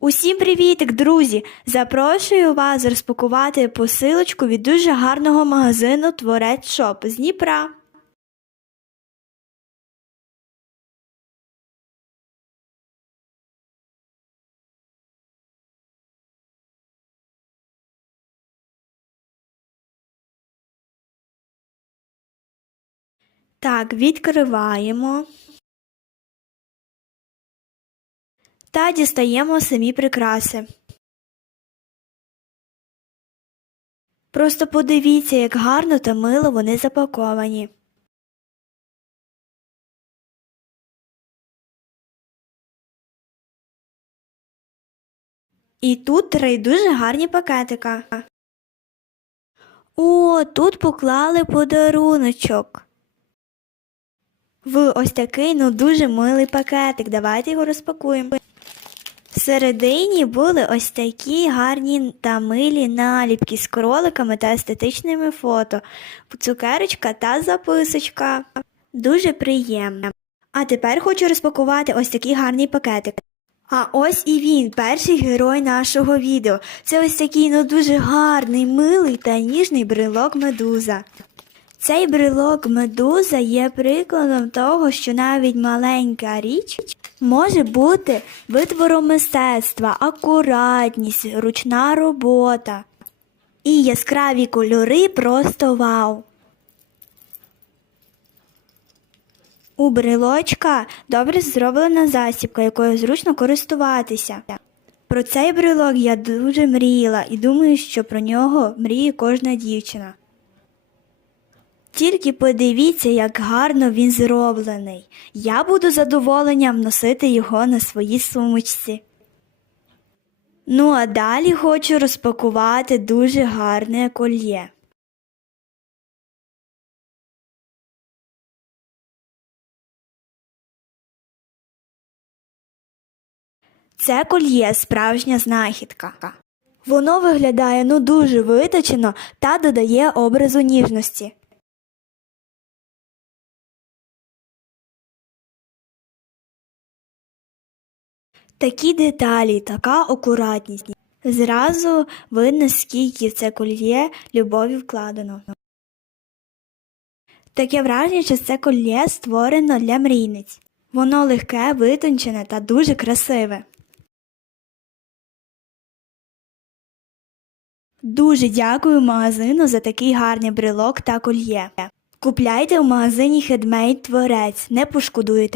Усім привітик, друзі! Запрошую вас розпакувати посилочку від дуже гарного магазину Творець Шоп з Дніпра. Так, відкриваємо. Та дістаємо самі прикраси. Просто подивіться, як гарно та мило вони запаковані. І тут три дуже гарні пакетика. О, тут поклали подаруночок. В ось такий ну дуже милий пакетик. Давайте його розпакуємо. Всередині були ось такі гарні та милі наліпки з кроликами та естетичними фото, цукерочка та записочка. Дуже приємно. А тепер хочу розпакувати ось такий гарний пакетик. А ось і він, перший герой нашого відео. Це ось такий ну дуже гарний, милий та ніжний брелок медуза. Цей брелок медуза є прикладом того, що навіть маленька річ може бути витвором мистецтва, акуратність, ручна робота. І яскраві кольори просто вау. У брелочка добре зроблена засібка, якою зручно користуватися. Про цей брелок я дуже мріяла і думаю, що про нього мріє кожна дівчина. Тільки подивіться, як гарно він зроблений. Я буду задоволенням носити його на своїй сумочці. Ну а далі хочу розпакувати дуже гарне кольє. Це кольє справжня знахідка. Воно виглядає ну дуже виточено та додає образу ніжності. Такі деталі, така акуратність. Зразу видно, скільки в це кольє любові вкладено. Таке враження, що це кольє створено для мрійниць. Воно легке, витончене та дуже красиве. Дуже дякую магазину за такий гарний брелок та кольє. Купляйте у магазині Хедмейд Творець, не пошкодуєте.